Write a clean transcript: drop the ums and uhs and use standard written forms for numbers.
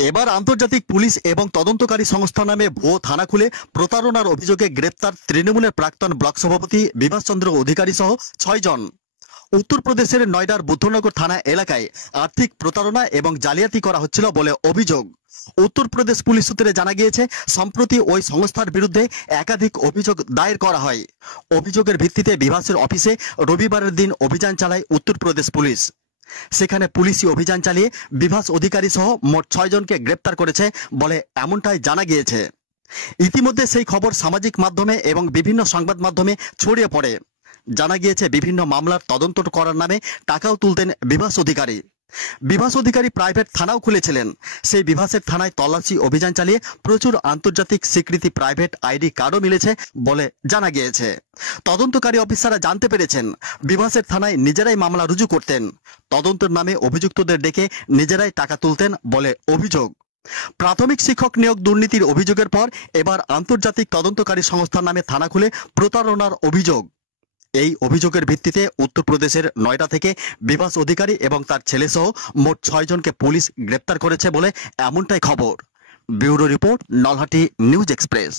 এবার আন্তর্জাতিক পুলিশ এবং তদন্তকারী সংস্থা নামে ভুয়ো থানা খুলে প্রতারণার অভিযোগে গ্রেপ্তার তৃণমূলের প্রাক্তন ব্লক সভাপতি বিভাস চন্দ্র অধিকারী সহ 6 জন। উত্তরপ্রদেশের নয়ডার বুদ্ধনগর থানা এলাকায় আর্থিক প্রতারণা এবং জালিয়াতি করা হচ্ছিল বলে অভিযোগ। উত্তরপ্রদেশ পুলিশ সূত্রে জানা গিয়েছে, সম্প্রতি ওই সংস্থার বিরুদ্ধে একাধিক অভিযোগ দায়ের করা হয়। অভিযোগের ভিত্তিতে বিভাসের অফিসে রবিবারের দিন অভিযান চালায় উত্তরপ্রদেশ পুলিশ। সেখানে পুলিশি অভিযান চালিয়ে বিভাস অধিকারী সহ মোট 6 জনকে গ্রেপ্তার করেছে বলে এমনটাই জানা গিয়েছে। ইতিমধ্যে সেই খবর সামাজিক মাধ্যমে এবং বিভিন্ন সংবাদ মাধ্যমে ছড়িয়ে পড়ে। জানা গিয়েছে, বিভিন্ন মামলার তদন্ত করার নামে টাকাও তুলতেন বিভাস অধিকারী। বিভাস অধিকারী প্রাইভেট থানাও খুলেছিলেন। সেই বিভাসের থানায় তল্লাশি অভিযান চালিয়ে প্রচুর আন্তর্জাতিক স্বীকৃতি প্রাইভেট আইডি কার্ডও মিলেছে বলে জানা গিয়েছে। তদন্তকারী অফিসাররা জানতে পেরেছেন, বিভাসের থানায় নিজেরাই মামলা রুজু করতেন। তদন্তের নামে অভিযুক্তদের ডেকে নিজেরাই টাকা তুলতেন বলে অভিযোগ। প্রাথমিক শিক্ষক নিয়োগ দুর্নীতির অভিযোগের পর এবার আন্তর্জাতিক তদন্তকারী সংস্থার নামে থানা খুলে প্রতারণার অভিযোগ। এই অভিযোগের ভিত্তিতে উত্তরপ্রদেশের নয়ডা থেকে বিভাস অধিকারী এবং তার ছেলেসহ মোট 6 জনকে পুলিশ গ্রেপ্তার করেছে বলে এমনটাই খবর। Bureau report, Nalhati news express.